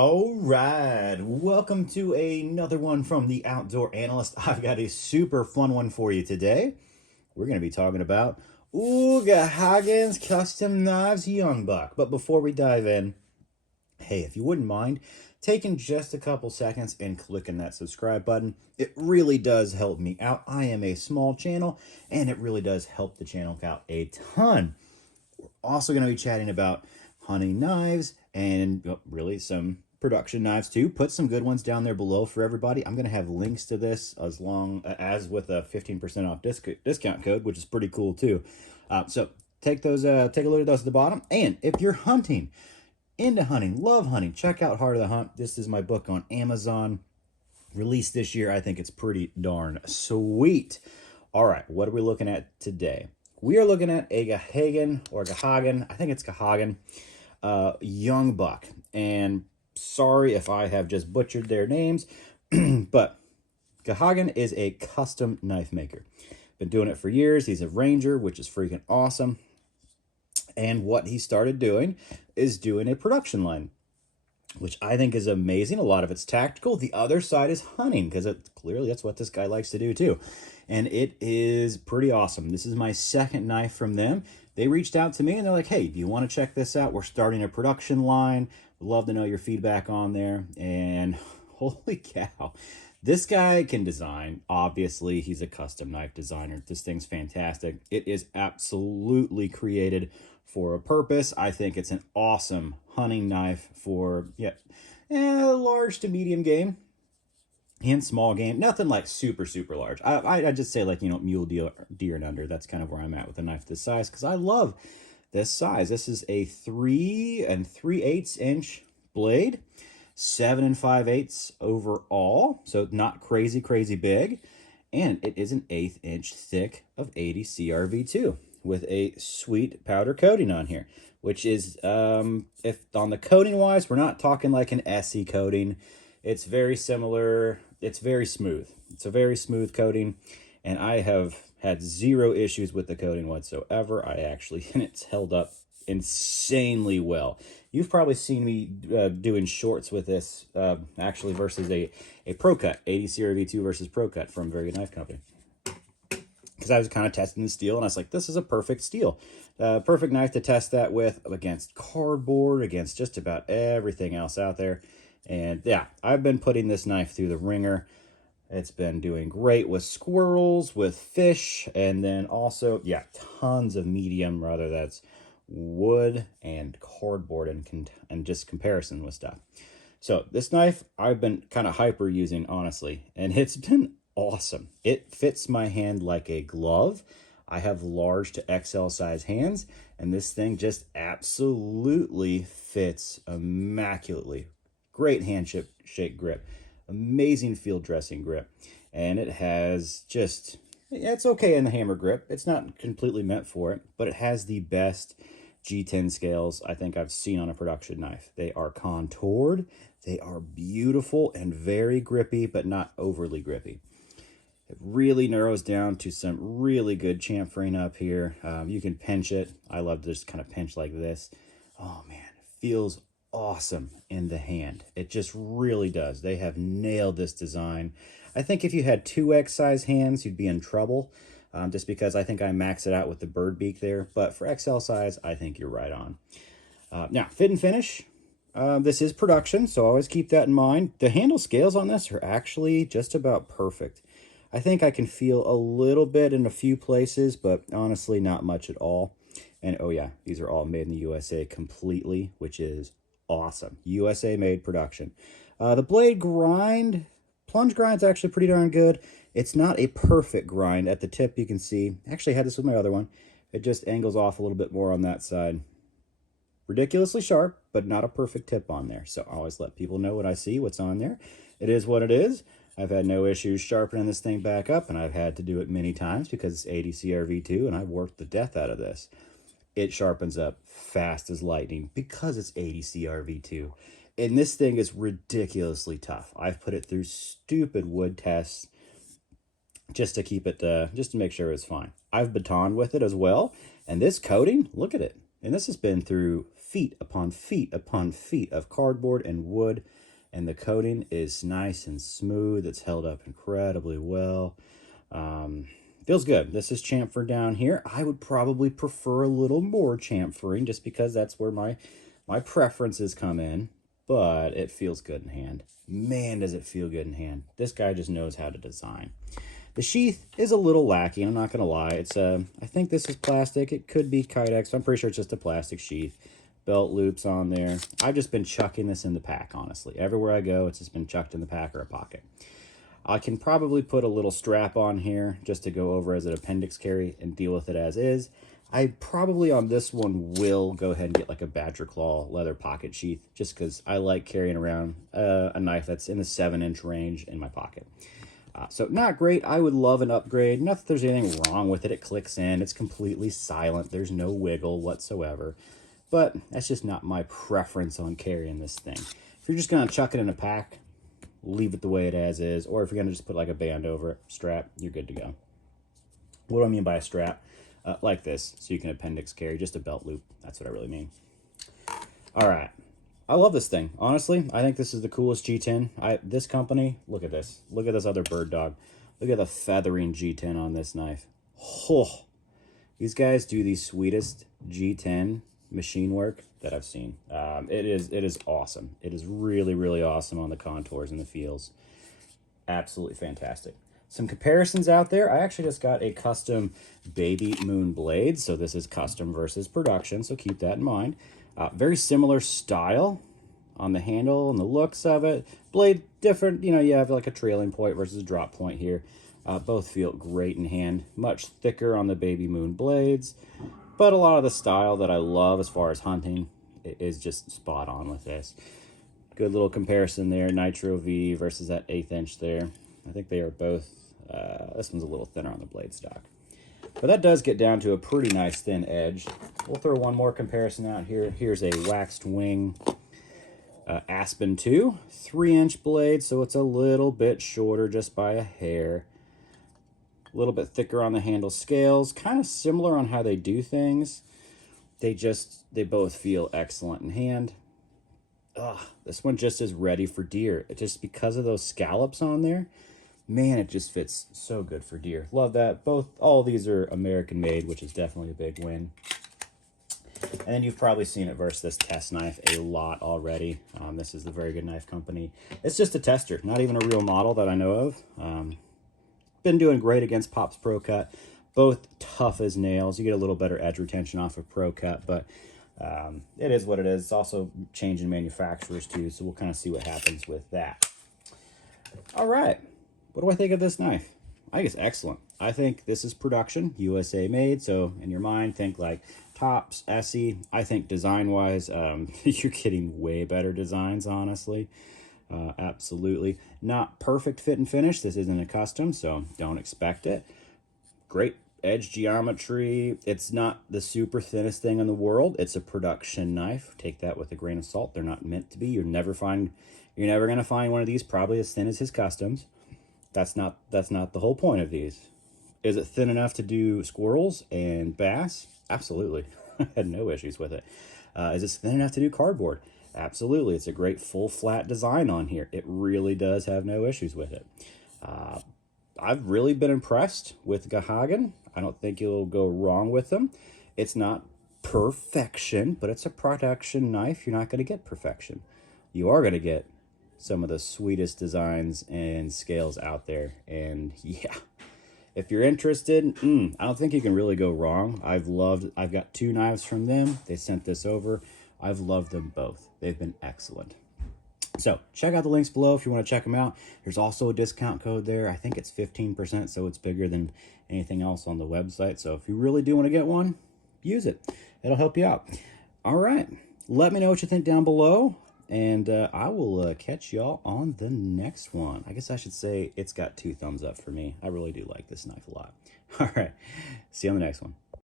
All right, welcome to another one from the Outdoor Analyst. I've got a super fun one for you today. We're going to be talking about Gahagan's Custom Knives Young Buck. But before we dive in, hey, if you wouldn't mind taking just a couple seconds and clicking that subscribe button, it really does help me out. I am a small channel, and it really does help the channel out a ton. We're also going to be chatting about hunting knives and really some production knives too. Put some good ones down there below for everybody. I'm going to have links to this as long as with a 15% off discount code, which is pretty cool too. So take a look at those at the bottom. And if you're hunting, into hunting, love hunting, check out Heart of the Hunt. This is my book on Amazon, released this year. I think it's pretty darn sweet. All right, what are we looking at today? We are looking at a Gahagan, I think it's Gahagan, young buck. And sorry if I have just butchered their names, but Gahagan is a custom knife maker. Been doing it for years. He's a ranger, which is freaking awesome. And what he started doing is doing a production line, which I think is amazing. A lot of it's tactical. The other side is hunting, because clearly that's what this guy likes to do too. And it is pretty awesome. This is my second knife from them. They reached out to me and they're like, hey, do you want to check this out? We're starting a production line. We'd love to know your feedback on there. And holy cow, this guy can design. Obviously, he's a custom knife designer. This thing's fantastic. It is absolutely created for a purpose. I think it's an awesome hunting knife for large to medium game and small game. Nothing like super large. I just say like, mule deer and under. That's kind of where I'm at with a knife this size, because I love this size. This is a 3 3/8 inch blade, 7 5/8 overall, so not crazy big, and it is an 1/8 inch thick of 80 CRV2 with a sweet powder coating on here, which is if on the coating wise, we're not talking like an SE coating. It's very similar. It's very smooth. It's a very smooth coating, and I have had zero issues with the coating whatsoever. And it's held up insanely well. You've probably seen me doing shorts with this actually versus a Pro Cut, 80 CRV2 versus Pro Cut from Very Good Knife Company. Because I was kind of testing the steel, and I was like, this is a perfect steel. Perfect knife to test that with, against cardboard, against just about everything else out there. And yeah, I've been putting this knife through the ringer. It's been doing great with squirrels, with fish, and then also, yeah, tons of medium, rather that's wood and cardboard and just comparison with stuff. So this knife I've been kind of hyper using, honestly, and it's been awesome. It fits my hand like a glove. I have large to XL size hands, and this thing just absolutely fits immaculately. Great handshake grip, amazing field dressing grip, and it has it's okay in the hammer grip. It's not completely meant for it, but it has the best G10 scales I think I've seen on a production knife. They are contoured, they are beautiful and very grippy, but not overly grippy. It really narrows down to some really good chamfering up here. You can pinch it. I love to just kind of pinch like this. Oh man, it feels awesome in the hand. It just really does. They have nailed this design. I think if you had 2X size hands, you'd be in trouble, just because I think I max it out with the bird beak there. But for XL size, I think you're right on. Now, fit and finish. This is production, so always keep that in mind. The handle scales on this are actually just about perfect. I think I can feel a little bit in a few places, but honestly, not much at all. And oh yeah, these are all made in the USA completely, which is awesome. USA made production. The blade grind, plunge grind's actually pretty darn good. It's not a perfect grind. At the tip, you can see, actually I had this with my other one. It just angles off a little bit more on that side. Ridiculously sharp, but not a perfect tip on there. So I always let people know what I see, what's on there. It is what it is. I've had no issues sharpening this thing back up, and I've had to do it many times because it's 80 CRV2, and I've worked the death out of this. It sharpens up fast as lightning because it's 80 CRV2. And this thing is ridiculously tough. I've put it through stupid wood tests just to keep it, just to make sure it's fine. I've batoned with it as well. And this coating, look at it. And this has been through feet upon feet upon feet of cardboard and wood, and the coating is nice and smooth. It's held up incredibly well. Feels good. This is chamfer down here. I would probably prefer a little more chamfering just because that's where my preferences come in, but it feels good in hand. Man, does it feel good in hand. This guy just knows how to design. The sheath is a little lacking, I'm not going to lie. It's I think this is plastic. It could be Kydex. I'm pretty sure it's just a plastic sheath. Belt loops on there. I've just been chucking this in the pack, honestly. Everywhere I go, it's just been chucked in the pack or a pocket. I can probably put a little strap on here just to go over as an appendix carry and deal with it as is. I probably on this one will go ahead and get like a badger claw leather pocket sheath just because I like carrying around a knife that's in the 7-inch range in my pocket. So not great. I would love an upgrade. Not that there's anything wrong with it. It clicks in. It's completely silent. There's no wiggle whatsoever. But that's just not my preference on carrying this thing. If you're just going to chuck it in a pack, leave it the way it as is. Or if you're going to just put like a band over it, strap, you're good to go. What do I mean by a strap? Like this, so you can appendix carry, just a belt loop. That's what I really mean. All right. I love this thing. Honestly, I think this is the coolest G10. This company, look at this. Look at this other bird dog. Look at the feathering G10 on this knife. Oh, these guys do the sweetest G10 machine work that I've seen. It is awesome. It is really, really awesome on the contours and the feels. Absolutely fantastic. Some comparisons out there. I actually just got a custom baby moon blade. So this is custom versus production. So keep that in mind. Very similar style on the handle and the looks of it. Blade different, you know, you have like a trailing point versus a drop point here. Both feel great in hand. Much thicker on the baby moon blades, but a lot of the style that I love as far as hunting is just spot on with this. Good little comparison there, Nitro V versus that 1/8 inch there. I think they are both, this one's a little thinner on the blade stock. But that does get down to a pretty nice thin edge. We'll throw one more comparison out here. Here's a waxed wing Aspen 2, 3-inch blade, so it's a little bit shorter just by a hair. A little bit thicker on the handle scales, kind of similar on how they do things. They both feel excellent in hand. This one just is ready for deer. Just because of those scallops on there, man, it just fits so good for deer. Love that. All these are American made, which is definitely a big win. And then you've probably seen it versus this test knife a lot already. This is the Very Good Knife Company. It's just a tester, not even a real model that I know of. Been doing great against Pop's Pro Cut. Both tough as nails. You get a little better edge retention off of Pro Cut, but it is what it is. It's also changing manufacturers too, so we'll kind of see what happens with that. All right. What do I think of this knife? I think it's excellent. I think this is production, USA made. So in your mind, think like Tops, Essie. I think design-wise, you're getting way better designs, honestly. Absolutely. Not perfect fit and finish. This isn't a custom, so don't expect it. Great edge geometry. It's not the super thinnest thing in the world. It's a production knife. Take that with a grain of salt. They're not meant to be. You're never going to find one of these probably as thin as his customs. That's not the whole point of these. Is it thin enough to do squirrels and bass? Absolutely. I had no issues with it. Is it thin enough to do cardboard? Absolutely. It's a great full flat design on here. It really does have no issues with it. I've really been impressed with Gahagan. I don't think you'll go wrong with them. It's not perfection, but it's a production knife. You're not going to get perfection. You are going to get some of the sweetest designs and scales out there. And yeah, if you're interested, I don't think you can really go wrong. I've got 2 knives from them. They sent this over. I've loved them both. They've been excellent. So check out the links below if you want to check them out. There's also a discount code there. I think it's 15%, so it's bigger than anything else on the website. So if you really do want to get one, use it. It'll help you out. All right. Let me know what you think down below, and I will catch y'all on the next one. I guess I should say it's got 2 thumbs up for me. I really do like this knife a lot. All right. See you on the next one.